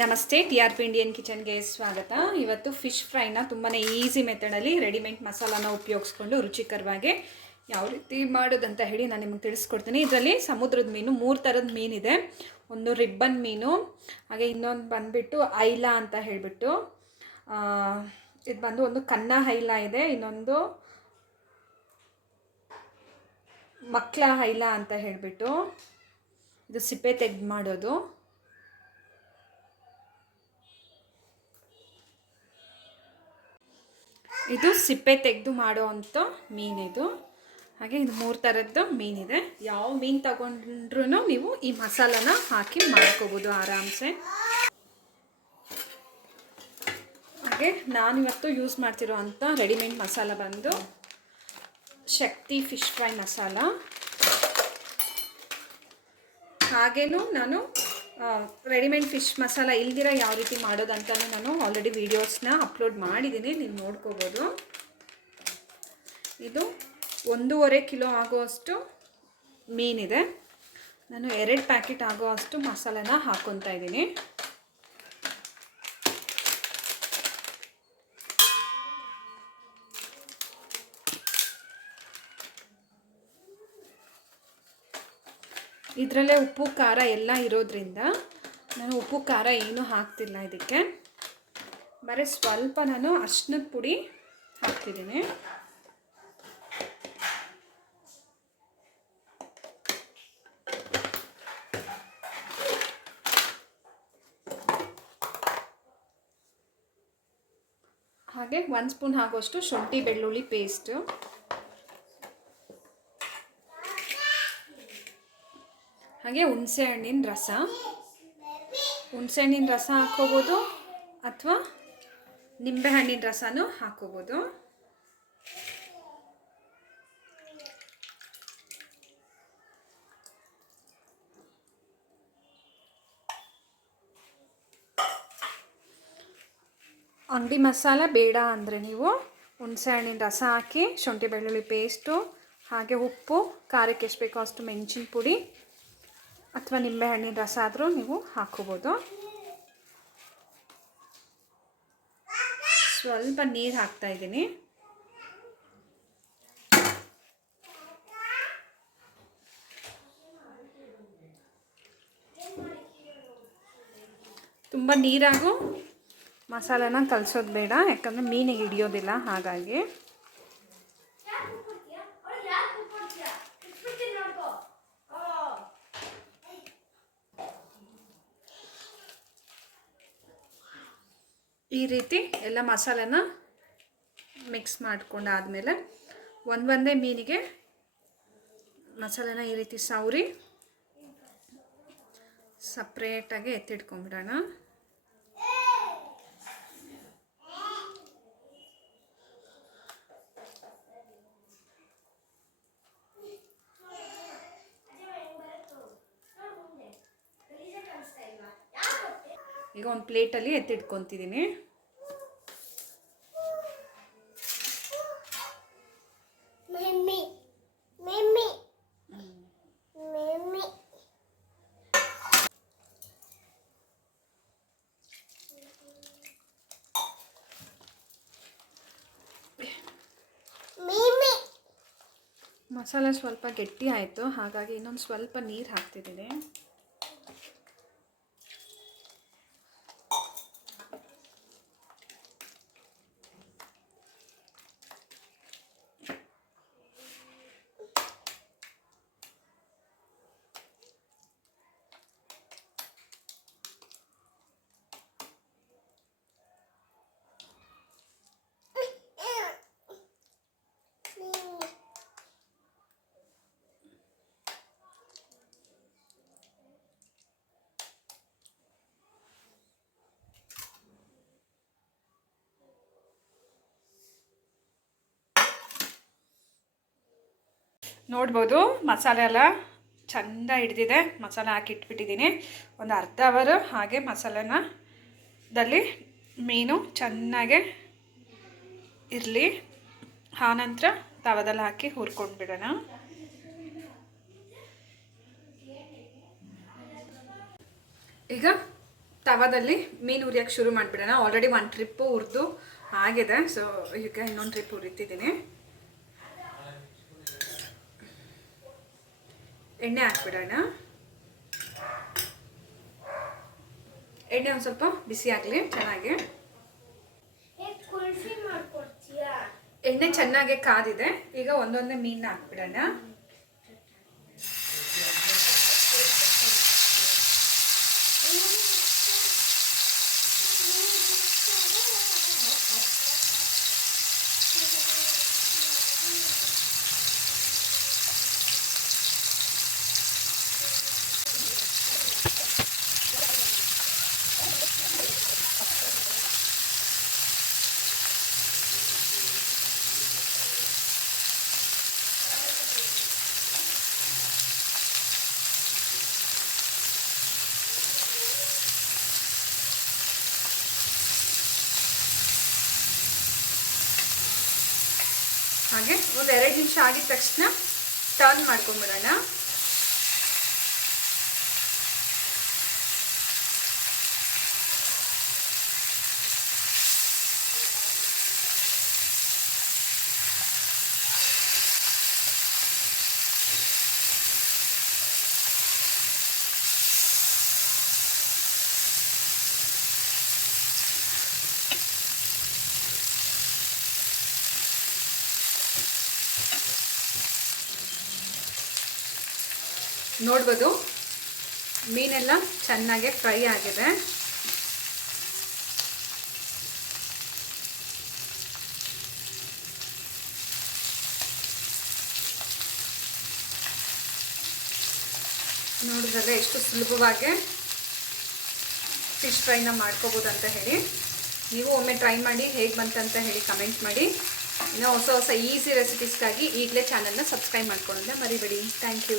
ನಮಸ್ತೆ, T R P Indian ಕಿಚನ್ಗೆ ಸ್ವಾಗತ. ಇವತ್ತು ಫಿಶ್ ಫ್ರೈನ ತುಂಬಾ ಈಸಿ ಮೆಥಡಲ್ಲಿ ರೆಡಿಮೇಡ್ ಮಸಾಲಾನ ಉಪಯೋಗಿಸ್ಕೊಂಡು ರುಚಿಕರವಾಗಿ ಯಾವ ರೀತಿ ಮಾಡೋದಂತ ಹೇಳಿ ನಾನು ನಿಮಗೆ ತಿಳಿಸ್ಕೊಡ್ತೀನಿ. ಇದರಲ್ಲಿ ಸಮುದ್ರದ ಮೀನು, ಮೂರು ಥರದ ಮೀನಿದೆ. ಒಂದು ರಿಬ್ಬನ್ ಮೀನು, ಹಾಗೆ ಇನ್ನೊಂದು ಬಂದುಬಿಟ್ಟು ಐಲಾ ಅಂತ ಹೇಳಿಬಿಟ್ಟು ಇದು ಬಂದು ಒಂದು ಕನ್ನ ಹೈಲಾ ಇದೆ. ಇನ್ನೊಂದು ಮಕ್ಳ ಹೈಲಾ ಅಂತ ಹೇಳಿಬಿಟ್ಟು, ಇದು ಸಿಪ್ಪೆ ತೆಗೆದು ಮಾಡೋದು. ಇದು ಸಿಪ್ಪೆ ತೆಗೆದು ಮಾಡೋ ಅಂಥ ಮೀನಿದು. ಹಾಗೆ ಇದು ಮೂರು ಥರದ್ದು ಮೀನಿದೆ. ಯಾವ ಮೀನು ತಗೊಂಡ್ರೂ ನೀವು ಈ ಮಸಾಲಾನ ಹಾಕಿ ಮಾಡ್ಕೋಬೋದು ಆರಾಮ್ಸೆ. ಹಾಗೆ ನಾನಿವತ್ತು ಯೂಸ್ ಮಾಡ್ತಿರೋ ಅಂಥ ರೆಡಿಮೇಡ್ ಮಸಾಲ ಬಂದು ಶಕ್ತಿ ಫಿಶ್ ಫ್ರೈ ಮಸಾಲ. ಹಾಗೇನು ನಾನು ರೆಡಿಮೇಡ್ ಫಿಶ್ ಮಸಾಲ ಇಲ್ದಿರ ಯಾವ ರೀತಿ ಮಾಡೋದು ಮಾಡೋದಂತಲೂ ನಾನು ಆಲ್ರೆಡಿ ವೀಡಿಯೋಸ್ನ ಅಪ್ಲೋಡ್ ಮಾಡಿದ್ದೀನಿ ನೀವು ನೋಡ್ಕೋಬೋದು. ಇದು ಒಂದೂವರೆ ಕಿಲೋ ಆಗುವಷ್ಟು ಮೀನಿದೆ. ನಾನು ಎರಡು ಪ್ಯಾಕೆಟ್ ಆಗುವಷ್ಟು ಮಸಾಲೆನ ಹಾಕ್ಕೊತಾ ಇದ್ದೀನಿ. ಇದರಲ್ಲೇ ಉಪ್ಪು, ಖಾರ ಎಲ್ಲ ಇರೋದ್ರಿಂದ ನಾನು ಉಪ್ಪು, ಖಾರ ಏನೂ ಹಾಕ್ತಿಲ್ಲ ಇದಕ್ಕೆ. ಬರೀ ಸ್ವಲ್ಪ ನಾನು ಅರ್ಶಿನದ ಪುಡಿ ಹಾಕ್ತಿದ್ದೀನಿ. ಹಾಗೆ ಒಂದು ಸ್ಪೂನ್ ಹಾಕುವಷ್ಟು ಶುಂಠಿ, ಬೆಳ್ಳುಳ್ಳಿ ಪೇಸ್ಟು. ಹಾಗೆ ಹುಣಸೆ ಹಣ್ಣಿನ ರಸ. ಹುಣಸೆ ಹಣ್ಣಿನ ರಸ ಹಾಕೋಬೋದು ಅಥವಾ ನಿಂಬೆ ಹಣ್ಣಿನ ರಸನೂ ಹಾಕೋಬೋದು ಅಂಗಡಿ ಮಸಾಲ ಬೇಡ ಅಂದರೆ ನೀವು ಹುಣಸೆ ಹಣ್ಣಿನ ರಸ ಹಾಕಿ ಶುಂಠಿ ಬೆಳ್ಳುಳ್ಳಿ ಪೇಸ್ಟು ಹಾಗೆ ಉಪ್ಪು, ಖಾರಕ್ಕೆ ಎಷ್ಟು ಬೇಕೋ ಅಷ್ಟು ಮೆಣಸಿನ ಪುಡಿ ಅಥವಾ ನಿಂಬೆಹಣ್ಣಿನ ರಸ ಆದರೂ ನೀವು ಹಾಕೋಬೋದು. ಸ್ವಲ್ಪ ನೀರು ಹಾಕ್ತಾ ಇದ್ದೀನಿ. ತುಂಬ ನೀರಾಗೂ ಮಸಾಲೆನ ಕಲಿಸೋದು ಬೇಡ, ಯಾಕಂದರೆ ಮೀನಿಗೆ ಹಿಡಿಯೋದಿಲ್ಲ ಹಾಗಾಗಿ. ಈ ರೀತಿ ಎಲ್ಲ ಮಸಾಲೆನ ಮಿಕ್ಸ್ ಮಾಡ್ಕೊಂಡಾದಮೇಲೆ ಒಂದು ಒಂದೇ ಮೀನಿಗೆ ಮಸಾಲೆನ ಈ ರೀತಿ ಸೌರಿ ಸಪ್ರೇಟಾಗಿ ಎತ್ತಿಟ್ಕೊಂಡ್ಬಿಡೋಣ. ಈಗ ಒಂದು ಪ್ಲೇಟಲ್ಲಿ ಎತ್ತಿಟ್ಕೊತಿದ್ದೀನಿ. ಮಸಾಲೆ ಸ್ವಲ್ಪ ಗಟ್ಟಿ ಆಯಿತು ಹಾಗಾಗಿ ಇನ್ನೊಂದು ಸ್ವಲ್ಪ ನೀರು ಹಾಕ್ತಿದ್ದೀನಿ. ನೋಡ್ಬೋದು, ಮಸಾಲೆ ಎಲ್ಲ ಚೆಂದ ಹಿಡ್ದಿದೆ. ಮಸಾಲೆ ಹಾಕಿ ಇಟ್ಬಿಟ್ಟಿದ್ದೀನಿ ಒಂದು ಅರ್ಧ ಅವರು ಹಾಗೆ ಮಸಾಲೆನದಲ್ಲಿ ಮೀನು ಚೆನ್ನಾಗೆ ಇರಲಿ. ಆನಂತರ ತವದಲ್ಲಿ ಹಾಕಿ ಹುರ್ಕೊಂಡು ಬಿಡೋಣ. ಈಗ ತವದಲ್ಲಿ ಮೀನು ಹುರಿಯೋಕ್ಕೆ ಶುರು ಮಾಡಿಬಿಡೋಣ. ಆಲ್ರೆಡಿ ಒಂದು ಟ್ರಿಪ್ಪು ಹುರಿದು ಆಗಿದೆ. ಸೊ ಈಗ ಇನ್ನೊಂದು ಟ್ರಿಪ್ ಹುರಿತಿದ್ದೀನಿ. ಎಣ್ಣೆ ಹಾಕ್ಬಿಡೋಣ. ಎಣ್ಣೆ ಒಂದು ಸ್ವಲ್ಪ ಬಿಸಿ ಆಗಲಿ ಚೆನ್ನಾಗಿ. ಎಣ್ಣೆ ಚೆನ್ನಾಗಿ ಕಾದಿದೆ ಈಗ ಒಂದೊಂದೇ ಮೀನ್ ಹಾಕ್ಬಿಡೋಣ. ಹಾಗೆ ಒಂದು ಎರಡು ನಿಮಿಷ ಆಗಿದ ತಕ್ಷಣ ಟರ್ನ್ ಮಾಡ್ಕೊಂಬಿಡೋಣ ನೋಡ್ಬೋದು. ಮೀನೆಲ್ಲ ಚೆನ್ನಾಗಿ ಫ್ರೈ ಆಗಿದೆ. ನೋಡಿದ್ರೆ ಎಷ್ಟು ಸುಲಭವಾಗಿ ಫಿಶ್ ಫ್ರೈನ ಮಾಡ್ಕೋಬೋದು ಅಂತ ಹೇಳಿ. ನೀವು ಒಮ್ಮೆ ಟ್ರೈ ಮಾಡಿ, ಹೇಗೆ ಬಂತಂತ ಹೇಳಿ ಕಮೆಂಟ್ ಮಾಡಿ. ಇನ್ನೂ ಹೊಸ ಹೊಸ ಈಸಿ ರೆಸಿಪೀಸ್ಗಾಗಿ ಈಗಲೇ ಚಾನಲ್ನ ಸಬ್ಸ್ಕ್ರೈಬ್ ಮಾಡ್ಕೊಳ್ಳೋದನ್ನ ಮರಿಬೇಡಿ. Thank you.